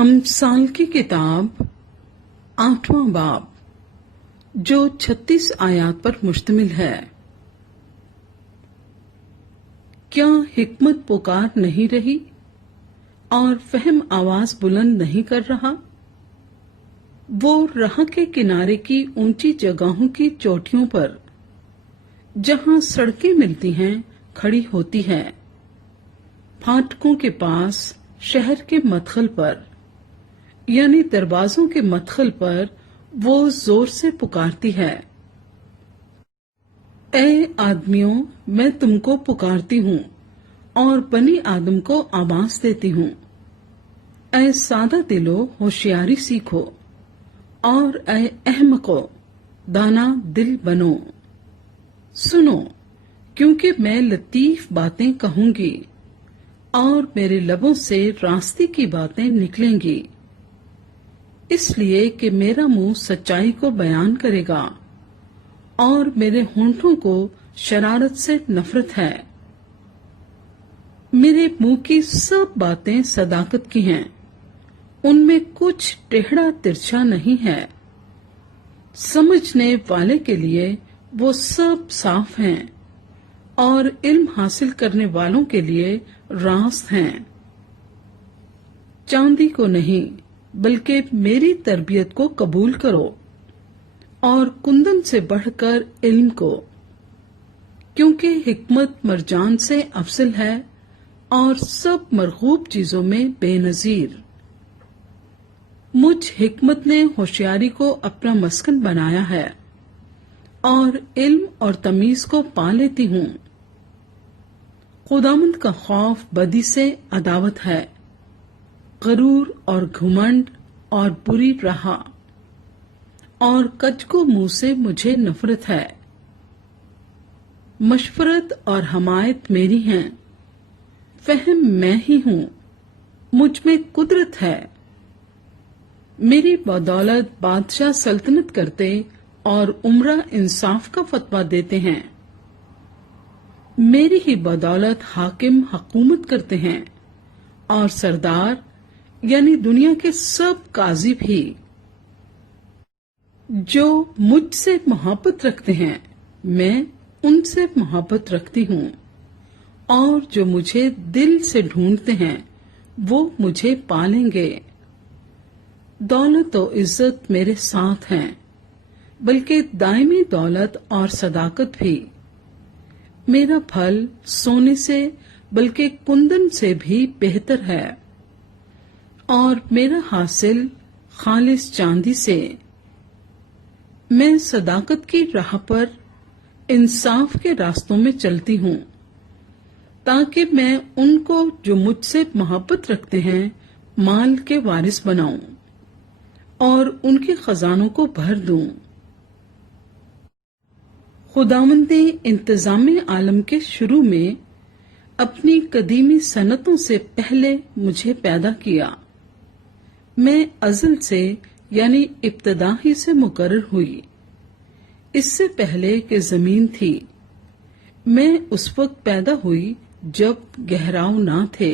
अमसाल की किताब 8वां बाब जो 36 आयात पर मुश्तमिल है। क्या हिकमत पुकार नहीं रही और फहम आवाज बुलंद नहीं कर रहा? वो राह के किनारे की ऊंची जगहों की चोटियों पर जहां सड़कें मिलती हैं खड़ी होती है, फाटकों के पास शहर के मदखल पर यानी दरवाजों के मदखल पर वो जोर से पुकारती है, ए आदमियों, मैं तुमको पुकारती हूँ और बनी आदम को आवाज देती हूँ। ए सादा दिलो, होशियारी सीखो और ए अहमको, दाना दिल बनो। सुनो, क्योंकि मैं लतीफ बातें कहूंगी और मेरे लबों से रास्ते की बातें निकलेंगी, इसलिए कि मेरा मुंह सच्चाई को बयान करेगा और मेरे होंठों को शरारत से नफरत है। मेरे मुंह की सब बातें सदाकत की हैं, उनमें कुछ टेढ़ा तिरछा नहीं है। समझने वाले के लिए वो सब साफ हैं और इल्म हासिल करने वालों के लिए रास्त हैं। चांदी को नहीं बल्कि मेरी तरबियत को कबूल करो और कुंदन से बढ़कर इल्म को, क्योंकि हिकमत मरजान से अफजल है और सब मरगूब चीजों में बेनजीर। मुझ हिकमत ने होशियारी को अपना मस्कन बनाया है और इल्म और तमीज को पा लेती हूँ। खुदामंद का खौफ बदी से अदावत है, गरूर और घुमंड और बुरी राह और कचको मुंह से मुझे नफरत है। मशवरत और हमायत मेरी हैं, फहम मैं ही हूँ, मुझ में कुदरत है। मेरी बदौलत बादशाह सल्तनत करते और उमरा इंसाफ का फतवा देते हैं। मेरी ही बदौलत हाकिम हुकूमत करते हैं और सरदार यानी दुनिया के सब काजी भी। जो मुझसे मोहब्बत रखते हैं मैं उनसे मोहब्बत रखती हूँ और जो मुझे दिल से ढूंढते हैं वो मुझे पालेंगे। दौलत और इज्जत मेरे साथ हैं, बल्कि दायमी दौलत और सदाकत भी। मेरा फल सोने से बल्कि कुंदन से भी बेहतर है और मेरा हासिल खालिस चांदी से। मैं सदाकत की राह पर इंसाफ के रास्तों में चलती हूँ ताकि मैं उनको जो मुझसे मोहब्बत रखते हैं माल के वारिस बनाऊं और उनके खजानों को भर दूं। खुदावंद ने इंतजाम आलम के शुरू में अपनी कदीमी सनतों से पहले मुझे पैदा किया। मैं अज़ल से यानी इब्तदा ही से मुकर्रर हुई, इससे पहले कि जमीन थी। मैं उस वक्त पैदा हुई जब गहराव ना थे,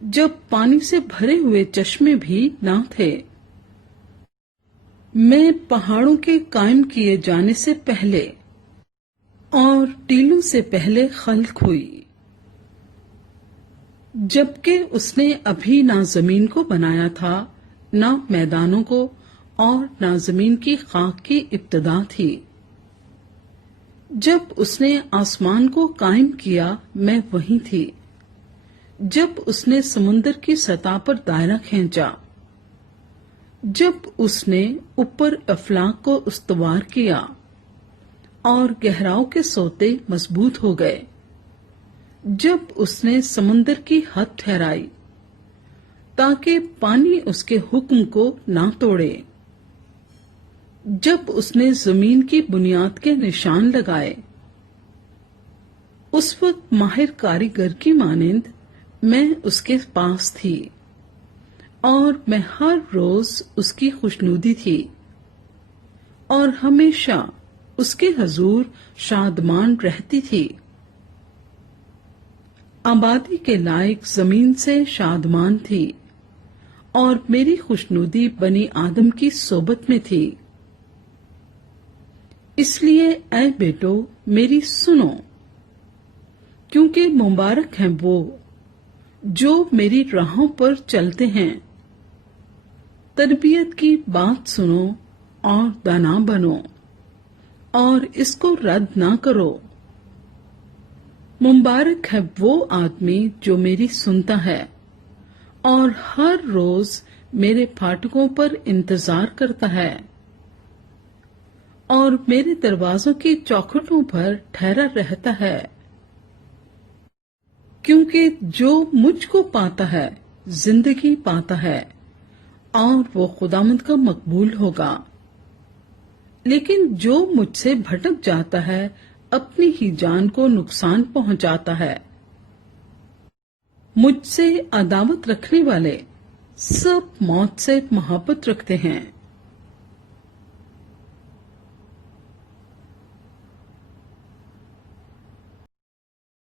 जब पानी से भरे हुए चश्मे भी ना थे। मैं पहाड़ों के कायम किए जाने से पहले और टीलों से पहले खल्क हुई, जबकि उसने अभी ना जमीन को बनाया था, ना मैदानों को और ना जमीन की खाक की इब्तदा थी। जब उसने आसमान को कायम किया मैं वहीं थी। जब उसने समुंदर की सतह पर दायरा खींचा, जब उसने ऊपर अफलाक को उस्तवार किया और गहराव के सोते मजबूत हो गए, जब उसने समुंदर की हद ठहराई ताकि पानी उसके हुक्म को ना तोड़े, जब उसने जमीन की बुनियाद के निशान लगाए, उस वक्त माहिर कारीगर की मानिंद मैं उसके पास थी और मैं हर रोज उसकी खुशनुदी थी और हमेशा उसके हजूर शादमान रहती थी। आबादी के लायक जमीन से शादमान थी और मेरी खुशनुदी बनी आदम की सोबत में थी। इसलिए ऐ बेटो मेरी सुनो, क्योंकि मुबारक हैं वो जो मेरी राहों पर चलते हैं। तरबियत की बात सुनो और दाना बनो और इसको रद्द ना करो। मुबारक है वो आदमी जो मेरी सुनता है और हर रोज मेरे फाटकों पर इंतजार करता है और मेरे दरवाजों की चौखटों पर ठहरा रहता है, क्योंकि जो मुझको पाता है जिंदगी पाता है और वो खुदावंद का मकबूल होगा। लेकिन जो मुझसे भटक जाता है अपनी ही जान को नुकसान पहुंचाता है। मुझसे अदावत रखने वाले सब मौत से मोहब्बत रखते हैं।